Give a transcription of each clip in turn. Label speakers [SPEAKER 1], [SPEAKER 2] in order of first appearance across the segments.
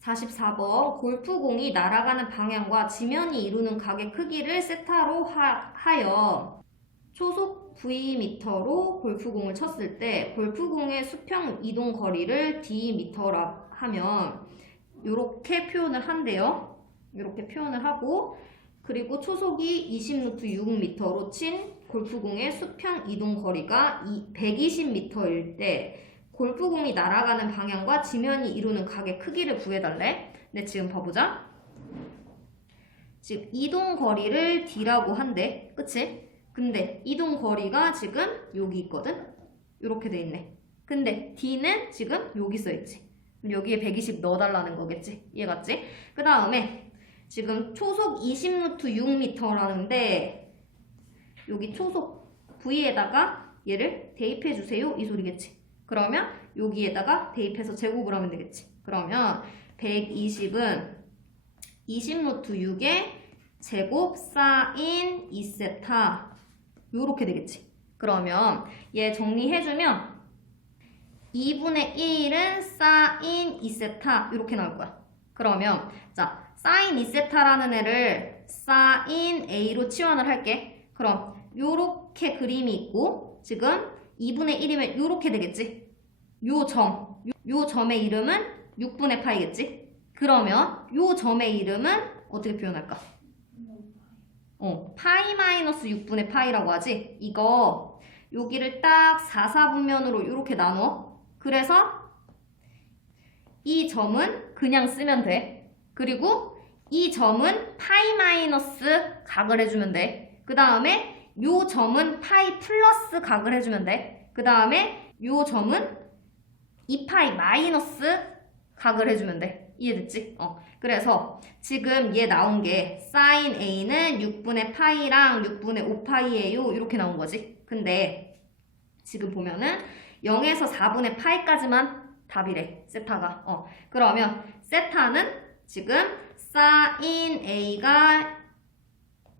[SPEAKER 1] 44번 골프공이 날아가는 방향과 지면이 이루는 각의 크기를 세타로 하, 하여 초속 V미터로 골프공을 쳤을 때 골프공의 수평 이동 거리를 D미터라 하면 이렇게 표현을 한대요. 이렇게 표현을 하고 그리고 초속이 20루트 6m로 친 골프공의 수평 이동 거리가 120m일 때 골프공이 날아가는 방향과 지면이 이루는 각의 크기를 구해달래. 근데 지금 봐보자. 지금 이동 거리를 D라고 한대. 그치? 근데 이동 거리가 지금 여기 있거든? 이렇게 돼 있네. 근데 D는 지금 여기 써있지. 여기에 120 넣어달라는 거겠지? 이해 갔지? 그 다음에 지금 초속 20루트 6m라는데 여기 초속 V에다가 얘를 대입해 주세요 이 소리겠지 그러면 여기에다가 대입해서 제곱을 하면 되겠지. 그러면 120은 20루트 6에 제곱 사인 2세타. 요렇게 되겠지. 그러면 얘 정리해주면 2분의 1은 사인 2세타. 이렇게 나올 거야. 그러면 자 사인 2세타라는 애를 사인 A로 치환을 할게. 그럼 요렇게 그림이 있고 지금 2분의 1이면 요렇게 되겠지? 요 점, 요 점의 이름은 6분의 파이겠지? 그러면 요 점의 이름은 어떻게 표현할까? 어, 파이 마이너스 6분의 파이라고 하지? 이거 여기를 딱 4, 4분면으로 이렇게 나눠. 그래서 이 점은 그냥 쓰면 돼. 그리고 이 점은 파이 마이너스 각을 해주면 돼. 그 다음에 요 점은 파이 플러스 각을 해주면 돼. 그 다음에 요 점은 2파이 마이너스 각을 해주면 돼. 이해됐지? 어. 그래서 지금 얘 나온 게 사인 A는 6분의 파이랑 6분의 5파이예요. 이렇게 나온 거지. 근데 지금 보면은 0에서 4분의 파이까지만 답이래. 세타가. 어. 그러면 세타는 지금 사인 A가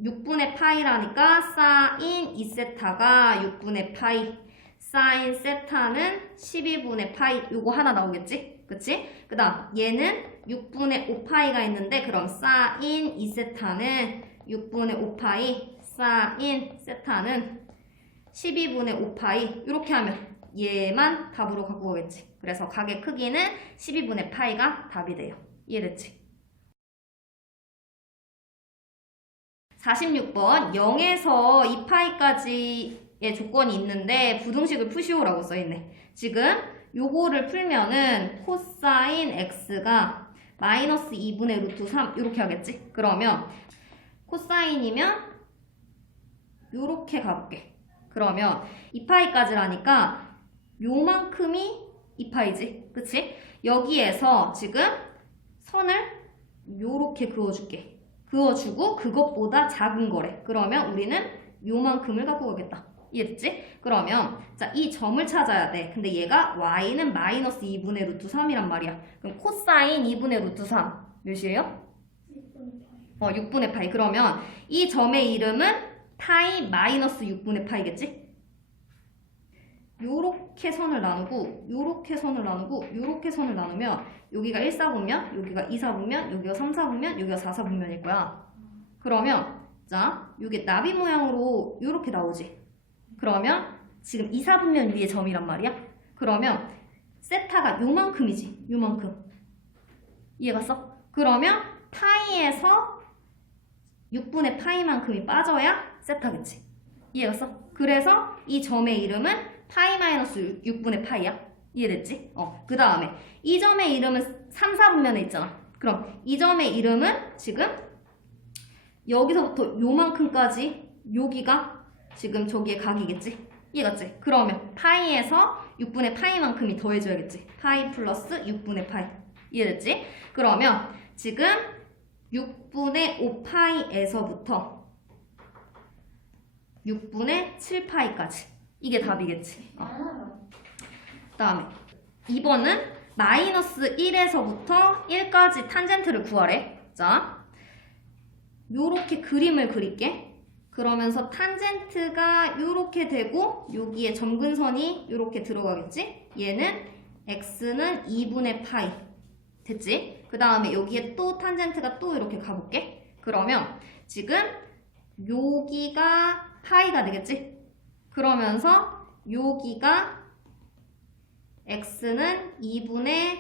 [SPEAKER 1] 6분의 파이라니까 사인 2세타가 6분의 파이 사인 세타는 12분의 파이 요거 하나 나오겠지? 그치? 그 다음 얘는 6분의 5파이가 있는데 그럼 사인 2세타는 6분의 5파이 사인 세타는 12분의 5파이 이렇게 하면 얘만 답으로 갖고 오겠지 그래서 각의 크기는 12분의 파이가 답이 돼요 이해됐지? 46번 0에서 2파이까지의 조건이 있는데 부등식을 푸시오라고 써있네. 지금 요거를 풀면은 코사인 x가 마이너스 2분의 루트 3 이렇게 하겠지? 그러면 코사인이면 요렇게 가볼게. 그러면 2파이까지라니까 요만큼이 2파이지. 그치? 여기에서 지금 선을 요렇게 그어줄게. 그어주고 그것보다 작은 거래. 그러면 우리는 요만큼을 갖고 가겠다. 이해됐지? 그러면 자 이 점을 찾아야 돼. 근데 얘가 y는 마이너스 2분의 루트 3이란 말이야. 그럼 코사인 2분의 루트 3 몇이에요? 어 6분의 파이. 그러면 이 점의 이름은 파이 마이너스 6분의 파이겠지? 요렇게 선을 나누고 요렇게 선을 나누고 요렇게 선을 나누면 여기가 1, 4분면 여기가 2, 4분면 여기가 3, 4분면 여기가 4, 4분면일 거야. 그러면 자 이게 나비 모양으로 요렇게 나오지. 그러면 지금 2, 4분면 위에 점이란 말이야. 그러면 세타가 요만큼이지 요만큼. 이해갔어? 그러면 파이에서 6분의 파이만큼이 빠져야 세타겠지. 이해갔어? 그래서 이 점의 이름은 파이 마이너스 6 분의 파이야. 이해됐지? 어, 그 다음에 이 점의 이름은 3, 4분면에 있잖아. 그럼 이 점의 이름은 지금 여기서부터 요만큼까지 여기가 지금 저기에 각이겠지? 이해갔지? 그러면 파이에서 6분의 파이만큼이 더해줘야겠지? 파이 플러스 6분의 파이. 이해됐지? 그러면 지금 6분의 5파이에서부터 6분의 7파이까지. 이게 답이겠지. 어. 다음에 2번은 마이너스 1에서부터 1까지 탄젠트를 구하래. 자, 요렇게 그림을 그릴게. 그러면서 탄젠트가 요렇게 되고 여기에 점근선이 요렇게 들어가겠지? 얘는 x는 2분의 파이 됐지? 그 다음에 여기에 또 탄젠트가 또 이렇게 가볼게. 그러면 지금 여기가 파이가 되겠지? 그러면서 여기가 x는 2분의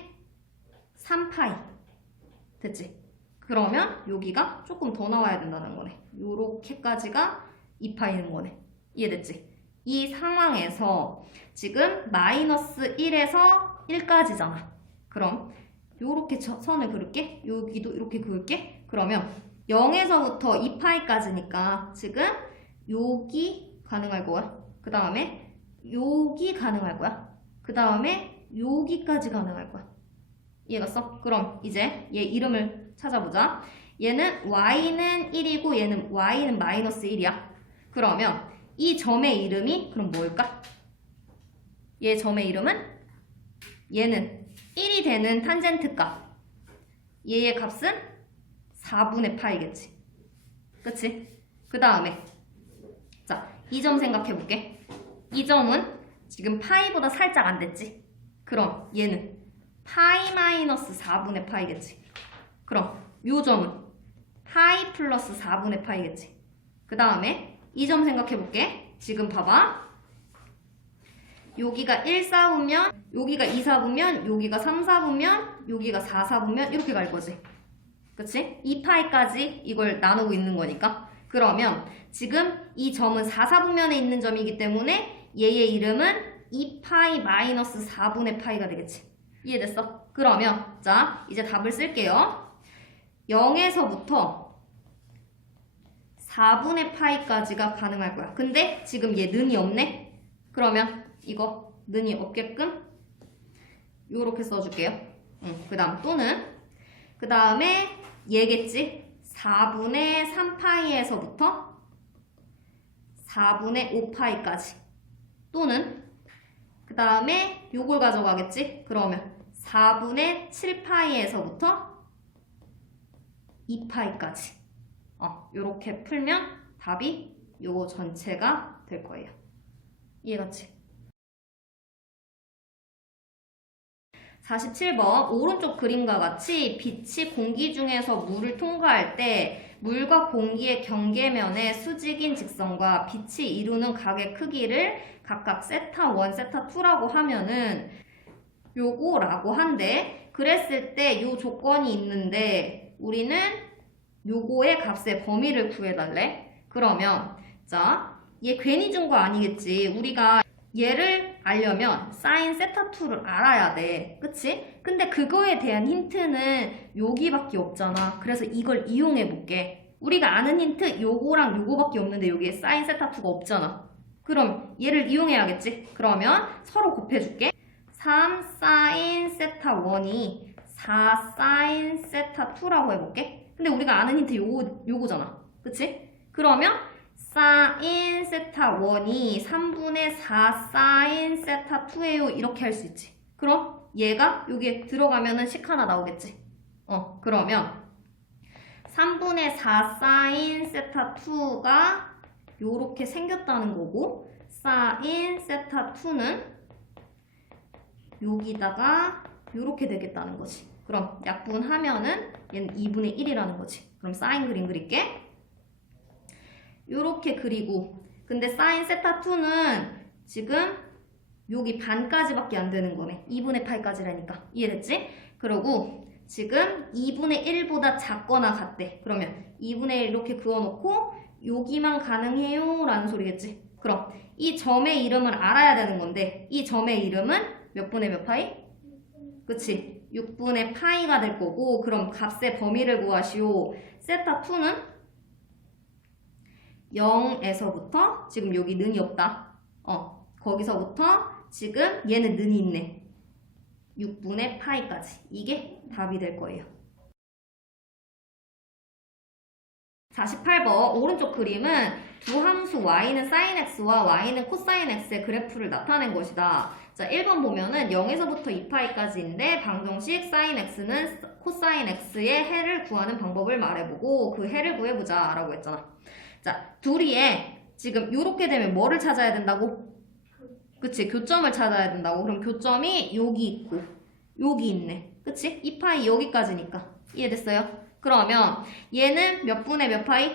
[SPEAKER 1] 3파이. 됐지? 그러면 여기가 조금 더 나와야 된다는 거네. 요렇게까지가 2파이는 거네. 이해됐지? 이 상황에서 지금 마이너스 1에서 1까지잖아. 그럼 요렇게 저- 선을 그을게. 여기도 이렇게 그을게. 그러면 0에서부터 2파이까지니까 지금 여기 가능할 거야. 그 다음에 여기 가능할 거야. 그 다음에 여기까지 가능할 거야. 이해갔어? 그럼 이제 얘 이름을 찾아보자. 얘는 y는 1이고 얘는 y는 마이너스 1이야. 그러면 이 점의 이름이 그럼 뭘까? 얘 점의 이름은 얘는 1이 되는 탄젠트 값. 얘의 값은 4분의 파이겠지. 그치? 그 다음에 자, 이 점 생각해 볼게. 이 점은 지금 파이보다 살짝 안 됐지? 그럼 얘는 파이 마이너스 4분의 파이겠지. 그럼 요 점은 파이 플러스 4분의 파이겠지. 그 다음에 이 점 생각해 볼게. 지금 봐봐. 여기가 1, 4분면, 여기가 2, 4분면, 여기가 3, 4분면, 여기가 4, 4분면 이렇게 갈 거지. 그치? 2파이까지 이걸 나누고 있는 거니까. 그러면 지금 이 점은 4, 4분면에 있는 점이기 때문에 얘의 이름은 2파이 마이너스 4분의 파이가 되겠지. 이해됐어? 그러면 자 이제 답을 쓸게요. 0에서부터 4분의 파이까지가 가능할 거야. 근데 지금 얘 는이 없네? 그러면 이거 는이 없게끔 요렇게 써줄게요. 응, 그 다음 또는 그 다음에 얘겠지? 4분의 3파이에서부터 4분의 5파이까지 또는 그 다음에 요걸 가져가겠지? 그러면 4분의 7파이에서부터 2파이까지 어, 요렇게 풀면 답이 요거 전체가 될 거예요. 이해갔지? 47번 오른쪽 그림과 같이 빛이 공기 중에서 물을 통과할 때 물과 공기의 경계면의 수직인 직선과 빛이 이루는 각의 크기를 각각 세타 1, 세타 2라고 하면은 요거라고 한데 그랬을 때 요 조건이 있는데 우리는 요거의 값의 범위를 구해달래. 그러면 자, 얘 괜히 준 거 아니겠지. 우리가 얘를 알려면 사인 세타 2를 알아야 돼. 그치? 근데 그거에 대한 힌트는 여기밖에 없잖아. 그래서 이걸 이용해 볼게. 우리가 아는 힌트 요거랑 요거밖에 없는데 여기에 사인 세타 2가 없잖아. 그럼 얘를 이용해야겠지? 그러면 서로 곱해줄게. 3 사인 세타 1이 4 사인 세타 2라고 해볼게. 근데 우리가 아는 힌트 요거, 요거잖아. 그치? 그러면 사인 세타 1이 3분의 4 사인 세타 2예요. 이렇게 할 수 있지. 그럼 얘가 여기에 들어가면은 식 하나 나오겠지. 어, 그러면 3분의 4 사인 세타 2가 요렇게 생겼다는 거고 사인 세타 2는 여기다가 요렇게 되겠다는 거지. 그럼 약분하면은 얘는 2분의 1이라는 거지. 그럼 사인 그림 그릴게. 요렇게 그리고 근데 사인 세타 2는 지금 여기 반까지밖에 안 되는 거네. 2분의 8까지라니까. 이해됐지? 그리고 지금 2분의 1보다 작거나 같대. 그러면 2분의 1 이렇게 그어놓고 여기만 가능해요 라는 소리겠지. 그럼 이 점의 이름을 알아야 되는 건데 이 점의 이름은 몇 분의 몇 파이? 그치? 6분의 파이가 될 거고 그럼 값의 범위를 구하시오. 세타 2는 0에서부터 지금 여기 는이 없다. 어, 거기서부터 지금 얘는 는이 있네. 6분의 파이까지. 이게 답이 될 거예요. 48번 오른쪽 그림은 두 함수 y는 sin x와 y는 코사인 x의 그래프를 나타낸 것이다. 자, 1번 보면은 0에서부터 2파이까지인데 방정식 sin x는 코사인 x의 해를 구하는 방법을 말해보고 그 해를 구해보자 라고 했잖아. 자, 둘이에 지금 이렇게 되면 뭐를 찾아야 된다고? 그치, 교점을 찾아야 된다고. 그럼 교점이 여기 있고 여기 있네. 그치? 2파이 여기까지니까. 이해됐어요? 그러면 얘는 몇 분의 몇 파이?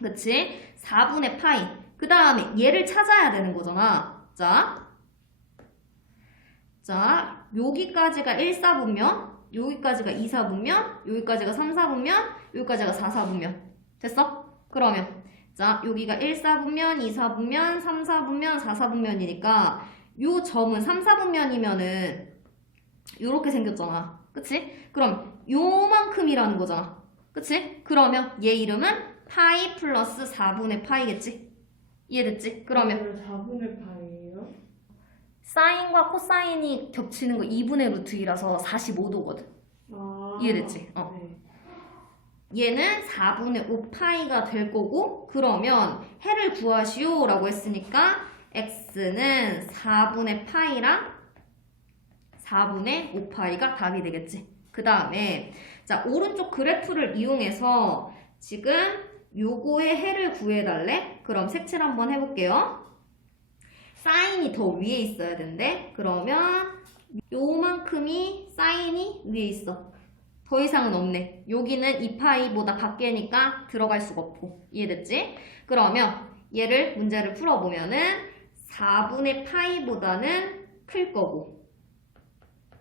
[SPEAKER 1] 그치? 4분의 파이. 그 다음에 얘를 찾아야 되는 거잖아. 자. 자, 여기까지가 1, 4분면, 여기까지가 2, 4분면, 여기까지가 3, 4분면, 여기까지가 4, 4분면. 됐어? 그러면, 자, 여기가 1, 4분면, 2, 4분면, 3, 4분면, 4, 4분면이니까, 요 점은 3, 4분면이면은, 요렇게 생겼잖아. 그치? 그럼, 요만큼이라는 거잖아. 그치? 그러면 얘 이름은 파이 플러스 4분의 파이겠지? 이해됐지? 그러면
[SPEAKER 2] 4분의 파이예요?
[SPEAKER 1] 사인과 코사인이 겹치는 거 2분의 루트 2라서 45도거든.
[SPEAKER 2] 아.
[SPEAKER 1] 이해됐지? 어.
[SPEAKER 2] 네.
[SPEAKER 1] 얘는 4분의 5파이가 될 거고 그러면 해를 구하시오 라고 했으니까 x는 4분의 파이랑 4분의 5파이가 답이 되겠지. 그 다음에 자 오른쪽 그래프를 이용해서 지금 요거의 해를 구해달래? 그럼 색칠 한번 해볼게요. 사인이 더 위에 있어야 된대. 그러면 요만큼이 사인이 위에 있어. 더 이상은 없네. 여기는 2파이보다 밖에니까 들어갈 수가 없고. 이해됐지? 그러면 얘를 문제를 풀어보면은 4분의 파이보다는 클 거고.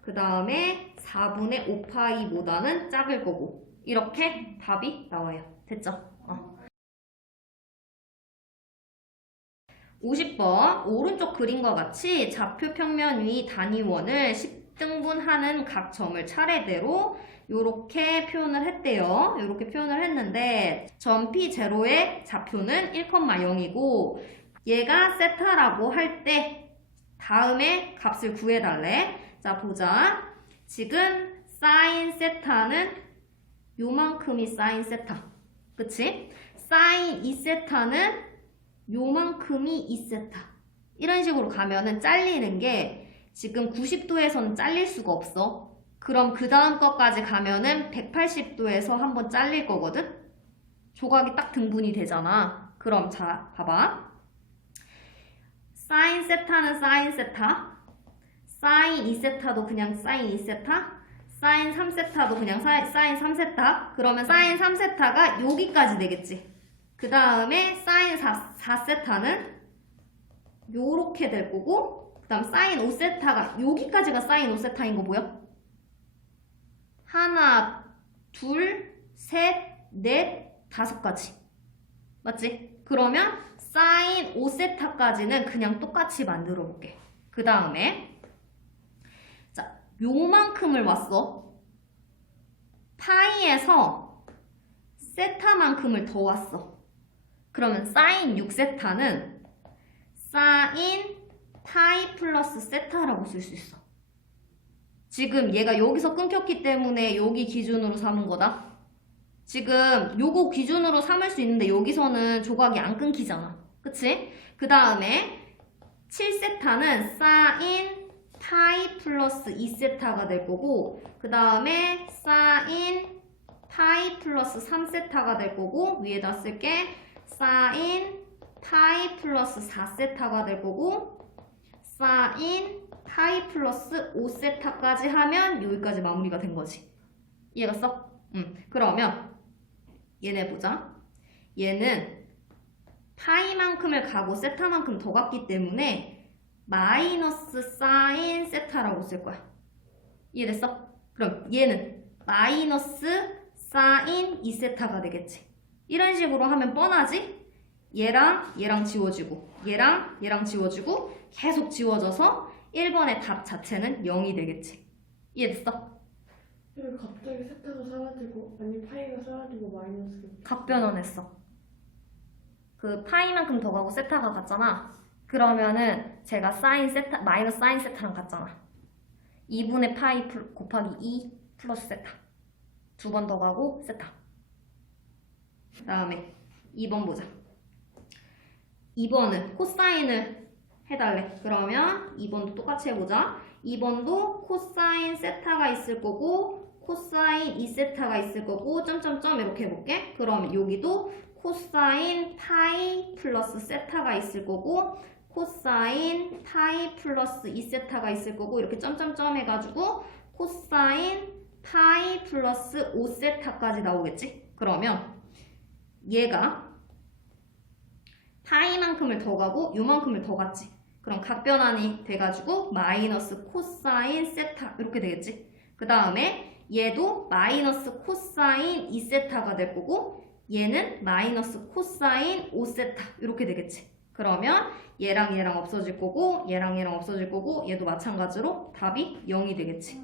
[SPEAKER 1] 그 다음에 4분의 5파이보다는 작을 거고. 이렇게 답이 나와요. 됐죠? 어. 50번 오른쪽 그림과 같이 좌표 평면 위 단위원을 10등분하는 각 점을 차례대로 이렇게 표현을 했대요. 이렇게 표현을 했는데 점 P0의 좌표는 1,0이고 얘가 세타라고 할 때 다음에 값을 구해달래. 자 보자. 지금 사인 세타는 요만큼이 사인 세타. 그치? 사인 2세타는 요만큼이 2세타. 이런 식으로 가면은 잘리는 게 지금 90도에서는 잘릴 수가 없어. 그럼 그 다음 것까지 가면은 180도에서 한번 잘릴 거거든? 조각이 딱 등분이 되잖아. 그럼 자, 봐봐. 사인 세타는 사인 세타. 사인 2세타도 그냥 사인 2세타. 사인 3세타도 그냥 사인, 사인 3세타. 그러면 사인 3세타가 여기까지 되겠지. 그 다음에 사인 4, 4세타는 요렇게 될 거고 그 다음 사인 5세타가 여기까지가 사인 5세타인 거 보여? 하나, 둘, 셋, 넷, 다섯 가지. 맞지? 그러면 사인 5세타까지는 그냥 똑같이 만들어 볼게. 그 다음에 자, 요만큼을 왔어. 파이에서 세타만큼을 더 왔어. 그러면 사인 6세타는 사인 파이 플러스 세타라고 쓸 수 있어. 지금 얘가 여기서 끊겼기 때문에 여기 기준으로 삼은 거다. 지금 요거 기준으로 삼을 수 있는데 여기서는 조각이 안 끊기잖아. 그치? 그 다음에 7세타는 사인 파이 플러스 2세타가 될 거고 그 다음에 사인 파이 플러스 3세타가 될 거고 위에다 쓸게 사인 파이 플러스 4세타가 될 거고 사인 파이 플러스 5세타까지 하면 여기까지 마무리가 된 거지. 이해갔어? 응. 그러면 얘네 보자. 얘는 파이만큼을 가고 세타만큼 더 갔기 때문에 마이너스 사인 세타라고 쓸 거야. 이해됐어? 그럼 얘는 마이너스 사인 2세타가 되겠지. 이런 식으로 하면 뻔하지? 얘랑 얘랑 지워지고 얘랑 얘랑 지워지고 계속 지워져서 1번의 답 자체는 0이 되겠지. 이해됐어?
[SPEAKER 2] 왜 갑자기 세타가 사라지고 아니 파이가 사라지고 마이너스가
[SPEAKER 1] 각 변환했어. 그 파이만큼 더 가고 세타가 같잖아. 그러면은 제가 사인 세타 마이너스 사인 세타랑 같잖아. 2분의 파이 플- 곱하기 2 플러스 세타. 두 번 더 가고 세타. 다음에 2번 보자. 2번은 코사인을 해달래. 그러면 2번도 똑같이 해보자. 2번도 코사인 세타가 있을 거고 코사인 2세타가 있을 거고 점점점 이렇게 해볼게. 그럼 여기도 코사인 파이 플러스 세타가 있을 거고 코사인 파이 플러스 2세타가 있을 거고 이렇게 점점점 해가지고 코사인 파이 플러스 5세타까지 나오겠지? 그러면 얘가 파이만큼을 더 가고 요만큼을 더 갔지. 그럼 각변환이 돼가지고 마이너스 코사인 세타 이렇게 되겠지. 그 다음에 얘도 마이너스 코사인 2세타가 될 거고 얘는 마이너스 코사인 5세타 이렇게 되겠지. 그러면 얘랑 얘랑 없어질 거고 얘랑 얘랑 없어질 거고 얘도 마찬가지로 답이 0이 되겠지.